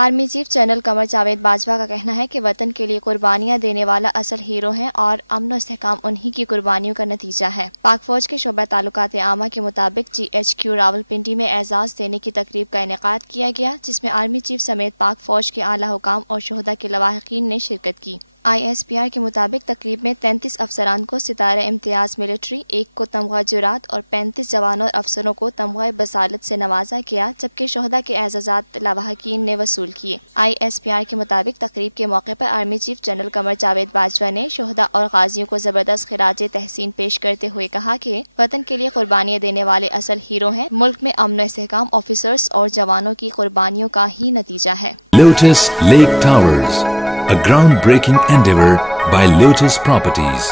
Army chief general Qamar Javed Bajwa کا کہنا ہے کہ وطن کے لیے قربانیاں دینے والا اصل ہیرو ہیں اور امن و استحکام انہی کی قربانیوں کا نتیجہ ہے۔ پاک فوج کے شعبہ تعلقات عامہ کے مطابق GHQ راولپنڈی میں اعزاز دینے کی تقریب کا انعقاد کیا گیا، جس میں آرمی چیف سمیت پاک فوج کے اعلیٰ حکام اور شہداء کے لواحقین نے شرکت کی۔ ISPR کے مطابق تقریب میں 33 افسران کو ستارہ امتیاز ملٹری، 1 کو تمغہ جرات اور 35 جوانوں اور افسروں کو تمغہ بصالت سے نوازا گیا، جبکہ شہداء کے اعزازات لواحقین نے وصول کیے۔ ISPR کے مطابق تقریب کے موقع پر army chief general Qamar Javed Bajwa نے شہداء اور غازیوں کو زبردست خراج تحسین پیش کرتے ہوئے کہا کہ وطن کے لیے قربانیاں دینے والے اصل ہیرو ہیں، ملک میں امن و استحکام آفیسرز اور جوانوں کی قربانیوں کا ہی نتیجہ ہے۔ Lotus Lake Towers, a groundbreaking endeavor by Lotus Properties.